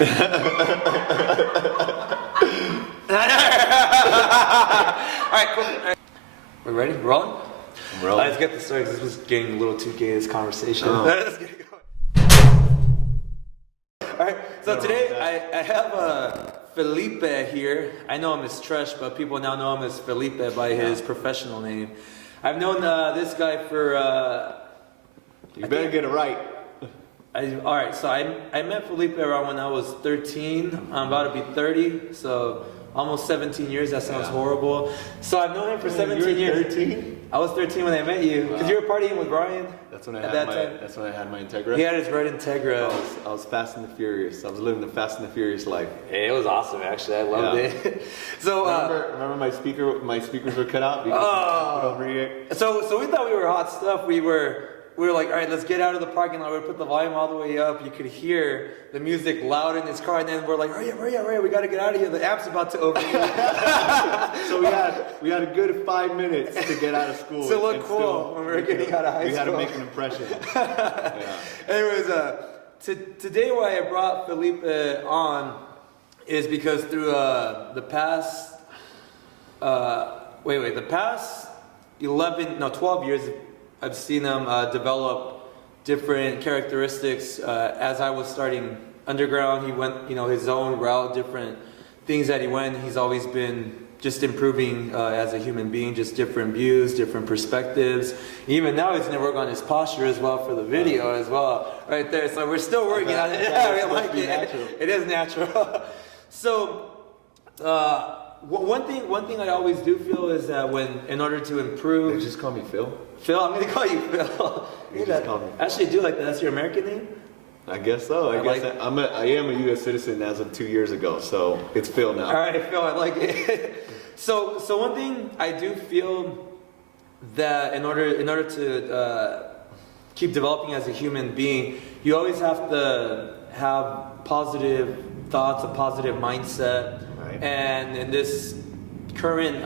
Alright, cool. We ready? Rolling? I'm rolling. Let's get this started because this was getting a little too gay, this conversation. Let's get it going. Alright, so today I have Felipe here. I know him as Tresh, but people now know him as Felipe by his professional name. I've known this guy for... you better get it right. Alright, so I met Felipe around when I was 13. I'm about to be 30, so almost 17 years. That sounds horrible. So I've known him for 17 years. 13? I was 13 when I met you. Because you were partying with Brian. That's when I at had that time. That's when I had my Integra. He had his red Integra. I was Fast and the Furious. I was living the Fast and the Furious life. Hey, it was awesome, actually. I loved it. So remember my speakers were cut out because over here. So we thought we were hot stuff. We were like, all right, let's get out of the parking lot. We put the volume all the way up. You could hear the music loud in his car, and then we're like, hurry up, we got to get out of here. The amp's about to overheat. So we had a good 5 minutes to get out of school. To look cool when we were getting out of high school. We had to make an impression. Anyways, today why I brought Felipe on is because through the past 12 years, I've seen him develop different characteristics. As I was starting underground, he went, his own route, different things that he went. He's always been just improving as a human being, just different views, different perspectives. Even now, he's going to work on his posture as well for the video as well, right there. So we're still working on it. Yeah, we like it. Natural. It is natural. So one thing I always do feel is that in order to improve, They just call me Phil. Phil, I'm gonna call you Phil. You just call me Phil. Actually, I do like that. That's your American name? I guess so. I am a U.S. citizen as of 2 years ago, so it's Phil now. All right, Phil, I like it. So one thing I do feel that in order to keep developing as a human being, you always have to have positive thoughts, a positive mindset. Right. And in this current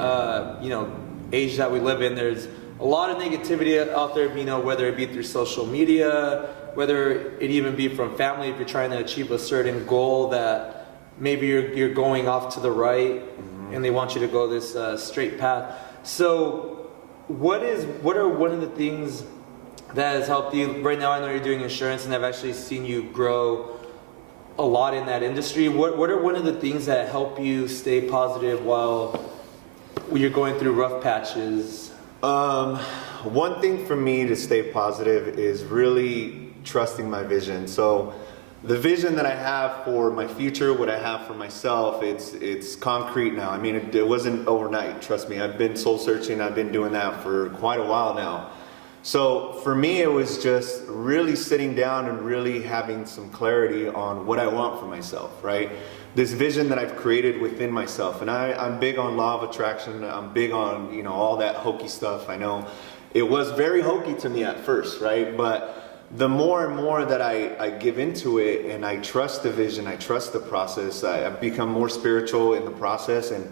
age that we live in, there's a lot of negativity out there, whether it be through social media, whether it even be from family, if you're trying to achieve a certain goal that maybe you're going off to the right, and they want you to go this straight path. So what are one of the things that has helped you? Right now I know you're doing insurance, and I've actually seen you grow a lot in that industry. What are one of the things that help you stay positive while you're going through rough patches? One thing for me to stay positive is really trusting my vision. So the vision that I have for my future, what I have for myself, it's concrete now. I mean, it wasn't overnight, trust me. I've been soul searching, I've been doing that for quite a while now. So for me, it was just really sitting down and really having some clarity on what I want for myself, right? This vision that I've created within myself. And I'm big on law of attraction. I'm big on, all that hokey stuff. I know it was very hokey to me at first, right? But the more and more that I give into it and I trust the vision, I trust the process, I've become more spiritual in the process. And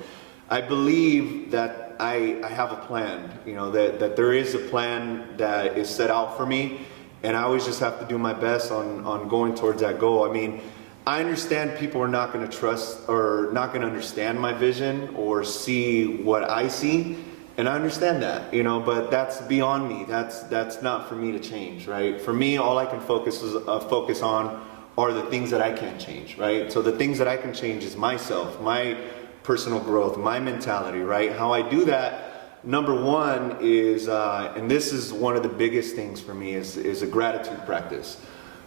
I believe that I have a plan, that there is a plan that is set out for me. And I always just have to do my best on going towards that goal. I mean, I understand people are not going to trust or not going to understand my vision or see what I see. And I understand that, but that's beyond me. That's not for me to change, right? For me, all I can focus on are the things that I can change, right? So the things that I can change is myself, my personal growth, my mentality, right? How I do that, number one is, and this is one of the biggest things for me, is a gratitude practice.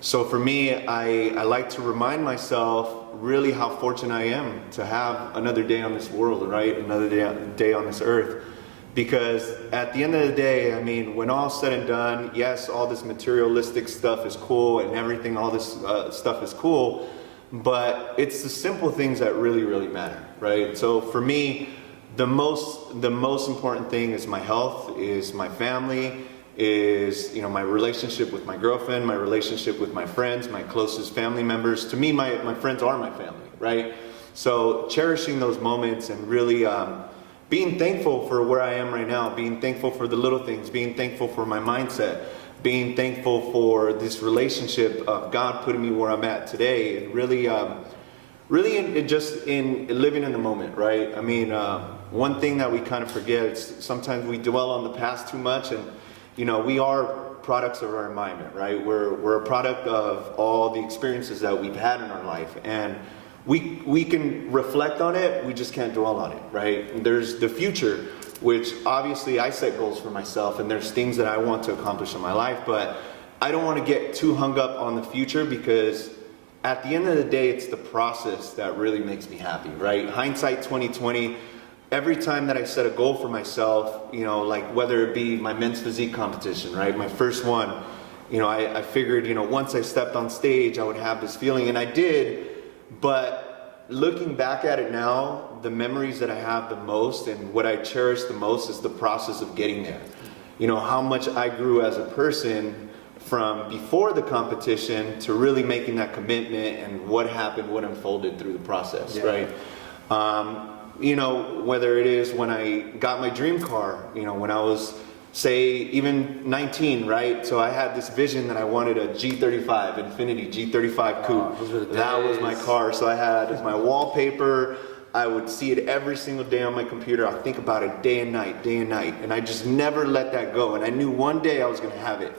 So for me, I like to remind myself really how fortunate I am to have another day on this world, right? Another day on this earth. Because at the end of the day, I mean, when all's said and done, yes, all this materialistic stuff is cool and everything, all this stuff is cool, but it's the simple things that really, really matter, right? So for me, the most important thing is my health, is my family, is my relationship with my girlfriend, my relationship with my friends, my closest family members. To me, my friends are my family, right? So cherishing those moments and really being thankful for where I am right now, being thankful for the little things, being thankful for my mindset, being thankful for this relationship of God putting me where I'm at today, and really really just in living in the moment, right? I mean, one thing that we kind of forget is sometimes we dwell on the past too much, and we are products of our environment, right? We're a product of all the experiences that we've had in our life, and we can reflect on it, we just can't dwell on it, right? There's the future, which obviously I set goals for myself, and there's things that I want to accomplish in my life, but I don't want to get too hung up on the future, because at the end of the day, it's the process that really makes me happy, right? Hindsight 2020, every time that I set a goal for myself, like whether it be my men's physique competition, right? My first one, I figured, once I stepped on stage, I would have this feeling, and I did. But looking back at it now, the memories that I have the most and what I cherish the most is the process of getting there. How much I grew as a person from before the competition to really making that commitment, and what happened, what unfolded through the process, right? Whether it is when I got my dream car, when I was, say, even 19, right? So I had this vision that I wanted a G35, Infiniti G35 Coupe. That was my car. So I had my wallpaper. I would see it every single day on my computer. I'd think about it day and night. And I just never let that go. And I knew one day I was going to have it.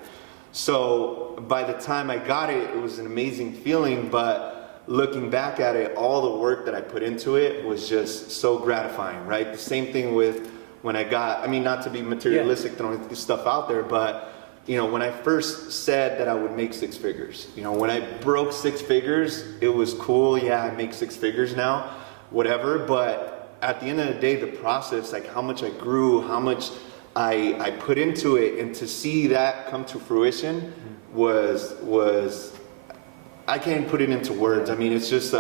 So by the time I got it, it was an amazing feeling. But looking back at it, all the work that I put into it was just so gratifying, right? The same thing with when I got, not to be materialistic, throwing this stuff out there, but when I first said that I would make six figures, when I broke six figures, it was cool. Yeah, I make six figures now, whatever. But at the end of the day, the process, like how much I grew, how much I put into it, and to see that come to fruition was I can't put it into words. It's just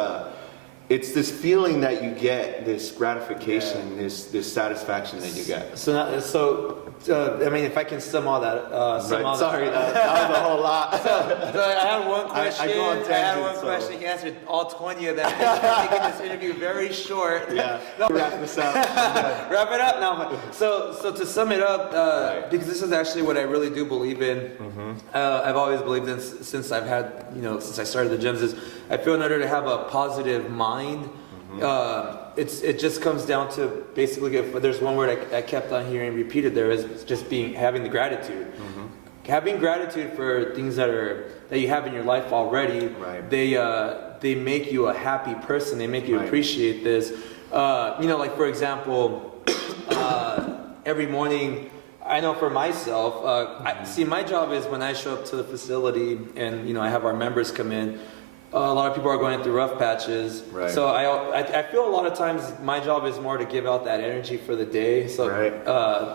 it's this feeling that you get, this gratification, this satisfaction that you get. So if I can sum all that, Right. Sorry, that was a whole lot. So I have one question. I go on tangents, question. He answered all 20 of them. Thanks for making this interview very short. Yeah. Wrap this up. Wrap it up now. So to sum it up, Right. because this is actually what I really do believe in. I've always believed in since I've had, since I started the gyms, is I feel in order to have a positive mind, it just comes down to basically, if there's one word I kept on hearing repeated there, is just having the gratitude. Having gratitude for things that you have in your life already. Right. They make you a happy person. They make you Right. appreciate this. Like for example, every morning, I know for myself, my job is when I show up to the facility and I have our members come in. A lot of people are going through rough patches. Right. So I feel a lot of times my job is more to give out that energy for the day. So Right.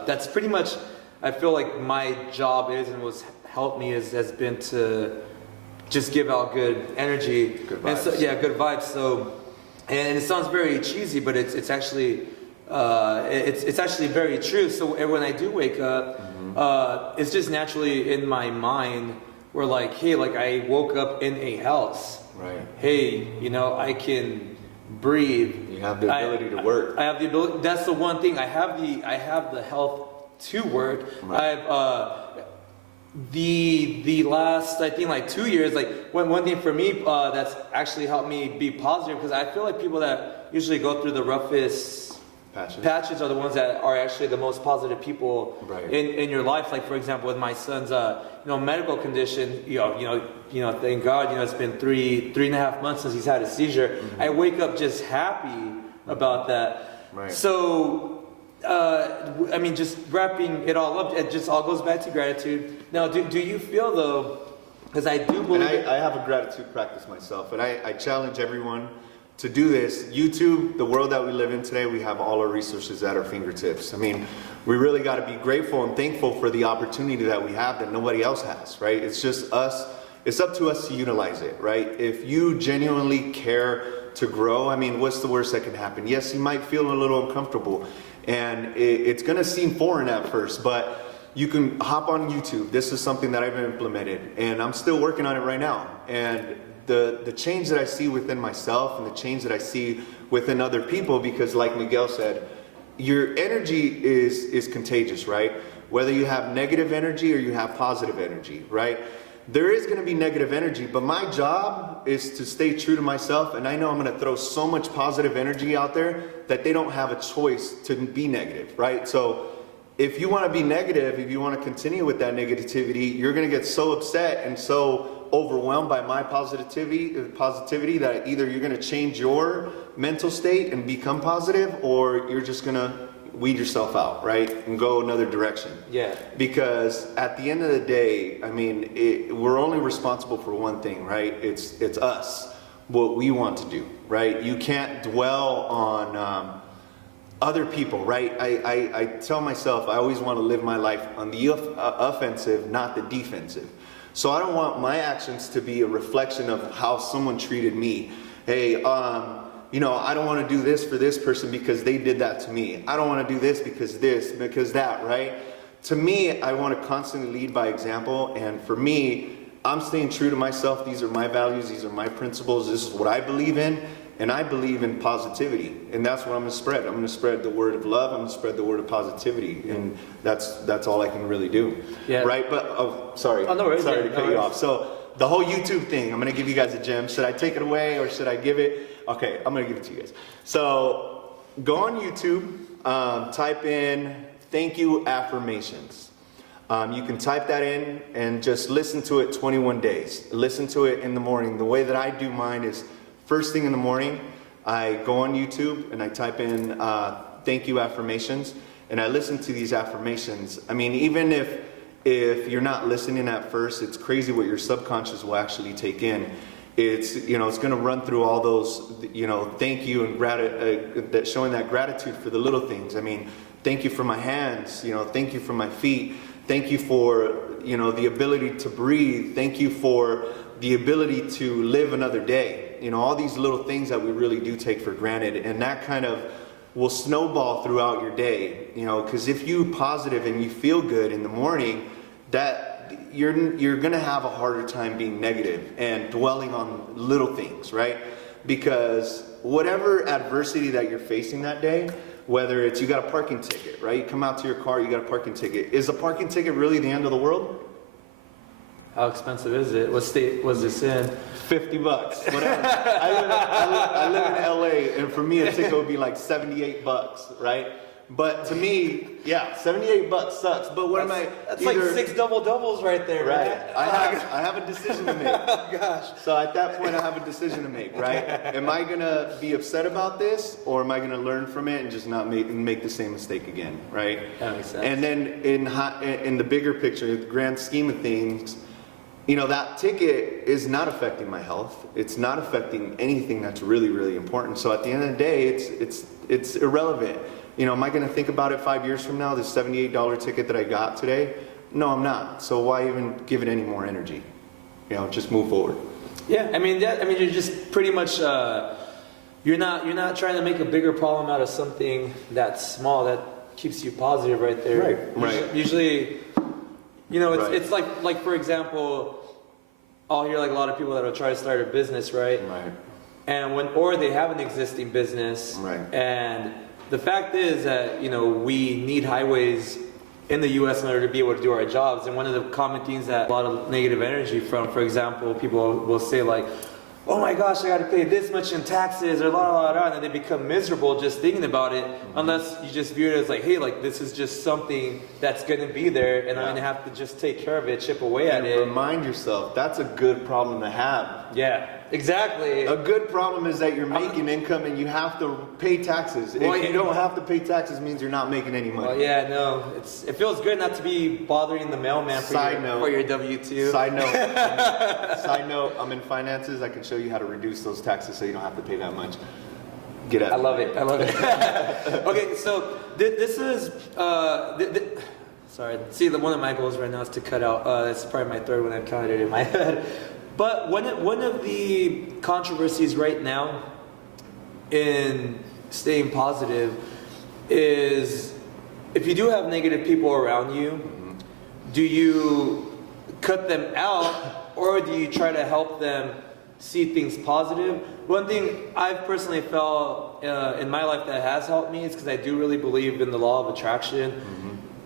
that's pretty much, I feel like my job is, and what's helped me has been to just give out good energy. Good And so, vibes. good vibes. So, and it sounds very cheesy, but it's actually it's actually very true. So when I do wake up, it's just naturally in my mind. We're like, hey, like I woke up in a house. Right. Hey, I can breathe. You have the ability to work. I have the ability. That's the one thing. I have the health to work. Right. I've the last, I think, like 2 years, like one thing for me that's actually helped me be positive, because I feel like people that usually go through the roughest patches are the ones that are actually the most positive people Right. in your life. Like for example, with my son's medical condition, thank God, it's been three and a half months since he's had a seizure. I wake up just happy about that. Right. So just wrapping it all up, it just all goes back to gratitude. Now, do you feel though, because I do believe And I have a gratitude practice myself, and I challenge everyone to do this. YouTube, the world that we live in today, we have all our resources at our fingertips. We really got to be grateful and thankful for the opportunity that we have that nobody else has, right? It's just us. It's up to us to utilize it, right? If you genuinely care to grow, what's the worst that can happen? Yes, you might feel a little uncomfortable, and it's going to seem foreign at first, but you can hop on YouTube. This is something that I've implemented, and I'm still working on it right now. And the change that I see within myself and the change that I see within other people, because like Miguel said, your energy is contagious, right? Whether you have negative energy or you have positive energy, right? there is going to be negative energy, but my job is to stay true to myself, and I know I'm going to throw so much positive energy out there that they don't have a choice to be negative, right? So if you want to be negative, if you want to continue with that negativity, you're going to get so upset and so overwhelmed by my positivity that either you're going to change your mental state and become positive, or you're just going to weed yourself out, right, and go another direction. Yeah. Because at the end of the day, I mean, we're only responsible for one thing, right? It's us, what we want to do, right? You can't dwell on other people, right? I tell myself I always want to live my life on the offensive, not the defensive. So I don't want my actions to be a reflection of how someone treated me. Hey, you know, I don't want to do this for this person because they did that to me. I don't want to do this, because that, right? To me, I want to constantly lead by example. And for me, I'm staying true to myself. These are my values. These are my principles. This is what I believe in. And I believe in positivity. And that's what I'm going to spread. I'm going to spread the word of love. I'm going to spread the word of positivity. And that's all I can really do. Yeah. Right? But, oh, sorry. Oh, no worries. Sorry to cut you off. So the whole YouTube thing, I'm going to give you guys a gem. Should I take it away or should I give it? Okay, I'm going to give it to you guys. So go on YouTube, type in thank you affirmations. You can type that in and just listen to it 21 days. Listen to it in the morning. The way that I do mine is first thing in the morning, I go on YouTube and I type in thank you affirmations, and I listen to these affirmations. I mean, even if you're not listening at first, it's crazy what your subconscious will actually take in. It's, you know, it's going to run through all those, you know, thank you and that showing that gratitude for the little things. I mean, thank you for my hands, you know, thank you for my feet, thank you for, you know, the ability to breathe, thank you for the ability to live another day. You know, all these little things that we really do take for granted, and that kind of will snowball throughout your day, you know, because if you're positive and you feel good in the morning, that you're gonna have a harder time being negative and dwelling on little things, right? Because whatever adversity that you're facing that day, whether it's you got a parking ticket, right? You come out to your car, you got a parking ticket. Is a parking ticket really the end of the world? How expensive is it? What state was this in? $50. Whatever. I live in LA, and for me a ticket would be like $78, right? But to me, yeah, $78 sucks. But what am I? That's like 6 double-doubles right there, right? Man. I have a decision to make. Oh gosh. So at that point, I have a decision to make, right? Am I gonna be upset about this, or am I gonna learn from it and just not make the same mistake again, right? That makes sense. And then in the bigger picture, the grand scheme of things, you know, that ticket is not affecting my health. It's not affecting anything that's really, really important. So at the end of the day, it's irrelevant. You know, am I going to think about it 5 years from now, this $78 ticket that I got today? No, I'm not. So why even give it any more energy? You know, just move forward. Yeah, I mean, you're just pretty much you're not trying to make a bigger problem out of something that's small that keeps you positive right there. Right. Usually, you know, it's like for example, I'll hear like a lot of people that will try to start a business, right? Right. And or they have an existing business, right? And the fact is that, you know, we need highways in the U.S. in order to be able to do our jobs. And one of the common themes that a lot of negative energy from, for example, people will say like, oh my gosh, I got to pay this much in taxes, or and then they become miserable just thinking about it, unless you just view it as like, hey, like this is just something that's going to be there, and I'm going to have to just take care of it, chip away at it. Remind yourself, that's a good problem to have. Yeah. Exactly. A good problem is that you're making income and you have to pay taxes. If you don't have to pay taxes, it means you're not making any money. Well, yeah, no. It feels good not to be bothering the mailman for your W-2. Side note, I'm in finances. I can show you how to reduce those taxes so you don't have to pay that much. Get at I love it. Okay, so this is... sorry. See, one of my goals right now is to cut out... that's probably my third one I've counted in my head. But one of the controversies right now in staying positive is if you do have negative people around you, do you cut them out or do you try to help them see things positive? One thing I've personally felt in my life that has helped me is because I do really believe in the law of attraction.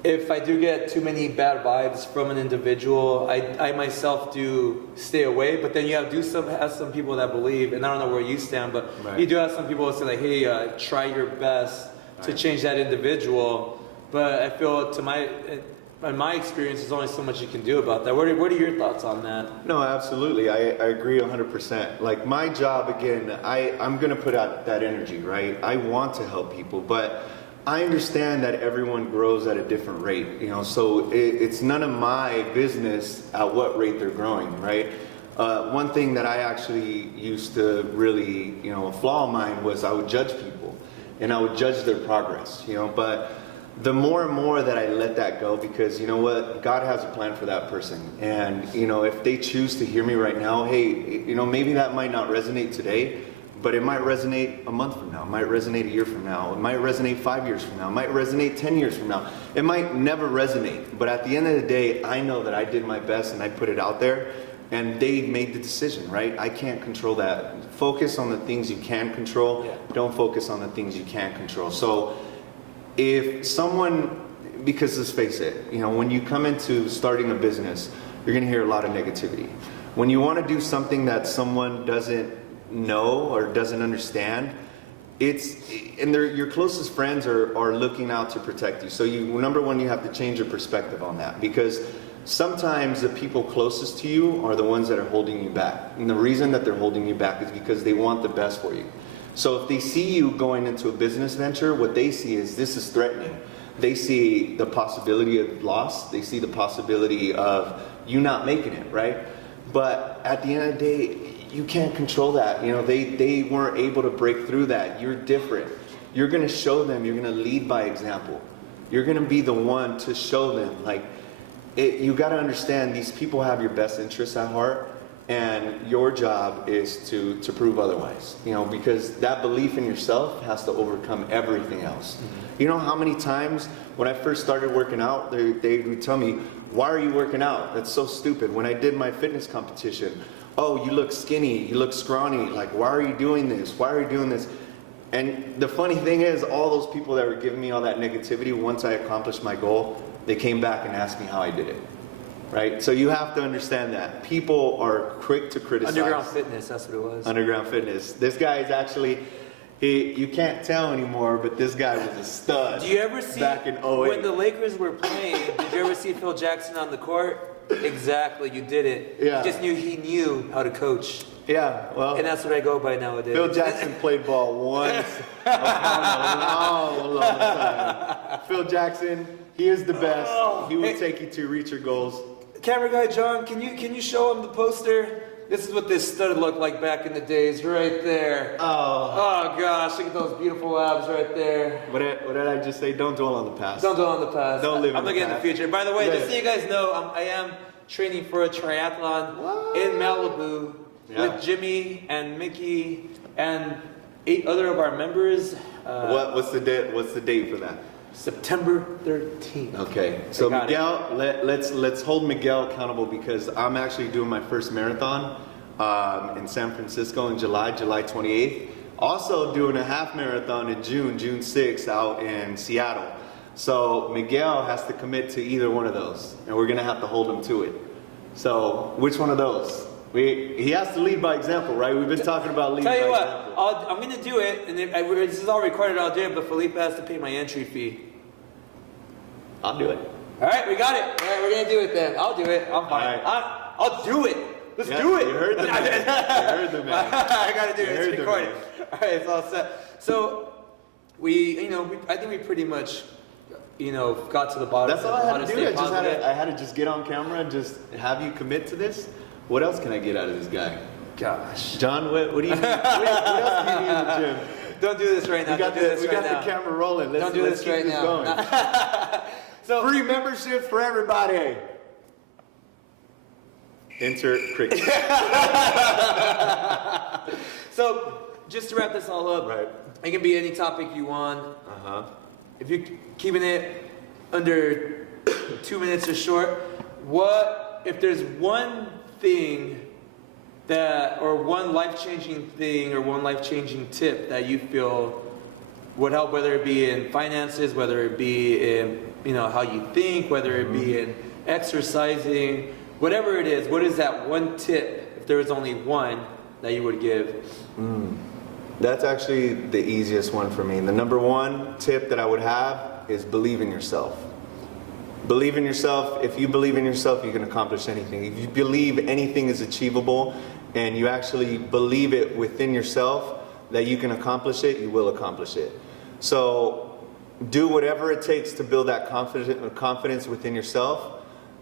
if I do get too many bad vibes from an individual, I myself do stay away. But then you have some people that believe, and I don't know where you stand, but Right. you do have some people that say like, hey, try your best to change that individual. But I feel in my experience, there's only so much you can do about that. What are your thoughts on that? No, absolutely. I agree 100%. Like my job, again, I'm going to put out that energy, right? I want to help people, but I understand that everyone grows at a different rate, you know, so it's none of my business at what rate they're growing, right? One thing that I actually used to really, you know, a flaw of mine was I would judge people and I would judge their progress, you know, but the more and more that I let that go, because you know what, God has a plan for that person. And you know, if they choose to hear me right now, hey, you know, maybe that might not resonate today, but it might resonate a month from now, it might resonate a year from now, it might resonate 5 years from now, it might resonate 10 years from now. It might never resonate, but at the end of the day, I know that I did my best and I put it out there, and they made the decision, right? I can't control that. Focus on the things you can control. Don't focus on the things you can't control. So if someone, because let's face it, you know, when you come into starting a business, you're gonna hear a lot of negativity. When you wanna do something that someone doesn't know or doesn't understand, your closest friends are looking out to protect you. So number one, you have to change your perspective on that, because sometimes the people closest to you are the ones that are holding you back. And the reason that they're holding you back is because they want the best for you. So if they see you going into a business venture, what they see is this is threatening. They see the possibility of loss. They see the possibility of you not making it, right? But at the end of the day, you can't control that. You know, they weren't able to break through that. You're different. You're gonna show them, you're gonna lead by example. You're gonna be the one to show them, like, you gotta understand these people have your best interests at heart. And your job is to prove otherwise, you know, because that belief in yourself has to overcome everything else. Mm-hmm. You know how many times when I first started working out, they would tell me, why are you working out? That's so stupid. When I did my fitness competition, oh, you look skinny, you look scrawny, like, why are you doing this? Why are you doing this? And the funny thing is, all those people that were giving me all that negativity, once I accomplished my goal, they came back and asked me how I did it. Right? So you have to understand that. People are quick to criticize. Underground Fitness, that's what it was. Underground Fitness. This guy is actually, you can't tell anymore, but this guy was a stud. Do you ever see, back in 08. When the Lakers were playing, did you ever see Phil Jackson on the court? Exactly, you did it. Yeah. You just knew he knew how to coach. Yeah, well. And that's what I go by nowadays. Phil Jackson played ball once upon a long time. Phil Jackson, he is the best. He will take you to reach your goals. Camera guy John, can you show him the poster? This is what this stud looked like back in the days, right there. Oh gosh, look at those beautiful abs right there. What did I just say? Don't dwell on the past. Don't dwell on the past. Don't live in I'm the looking in the past. future. By the way, just so you guys know, I am training for a triathlon in Malibu with Jimmy and Mickey and 8 other of our members. What's the date for that? September 13th. Okay, so Miguel, let's hold Miguel accountable, because I'm actually doing my first marathon in San Francisco in July 28th. Also doing a half marathon in June 6th out in Seattle. So Miguel has to commit to either one of those, and we're gonna have to hold him to it. So which one of those? He has to lead by example, right? We've been talking about leading by example. Tell you what, I'm gonna do it, and this is all recorded. I'll do it, but Felipe has to pay my entry fee. I'll do it. All right, we got it. All right, we're gonna do it then. I'll do it. I'm fine. Right. I'll do it. Let's do it. You heard the man. You heard the man. I gotta do it. It's recorded. Man. All right, it's all set. So I think we pretty much, got to the bottom. That's all I had to do. I I had to just get on camera and just have you commit to this. What else can I get out of this guy? Gosh. John, what do you need? What else do you need in the gym? Don't do this right now. We got the camera rolling. Let's keep this going. So, free memberships for everybody. Enter cricket. So, just to wrap this all up, right? It can be any topic you want. If you're keeping it under 2 minutes or short, if there's one thing or one life-changing thing or one life-changing tip that you feel would help, whether it be in finances, whether it be in how you think, whether it be in exercising, whatever it is. What is that one tip, if there was only one, that you would give? That's actually the easiest one for me. The number one tip that I would have is believe in yourself. Believe in yourself. If you believe in yourself, you can accomplish anything. If you believe anything is achievable and you actually believe it within yourself that you can accomplish it, you will accomplish it. So do whatever it takes to build that confidence within yourself,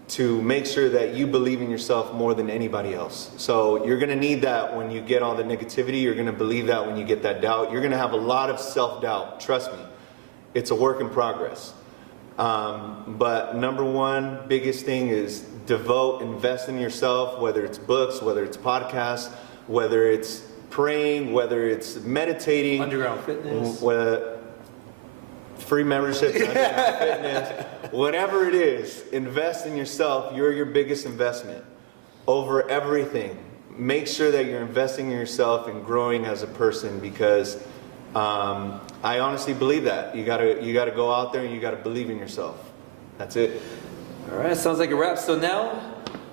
to make sure that you believe in yourself more than anybody else. So you're gonna need that when you get all the negativity. You're gonna believe that when you get that doubt. You're gonna have a lot of self-doubt, trust me. It's a work in progress. But number one, biggest thing is invest in yourself, whether it's books, whether it's podcasts, whether it's praying, whether it's meditating. Underground Fitness. Free membership, Underground Fitness, whatever it is, invest in yourself. You're your biggest investment over everything. Make sure that you're investing in yourself and growing as a person, because I honestly believe that. You gotta go out there and you gotta believe in yourself. That's it. All right, sounds like a wrap. So now,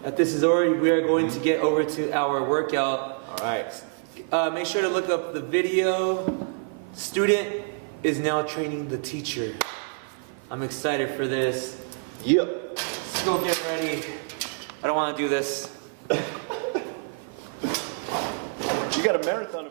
at This Is Ori, we are going to get over to our workout. All right. Make sure to look up the video. Student is now training the teacher. I'm excited for this. Yep. Let's go get ready. I don't want to do this. You got a marathon.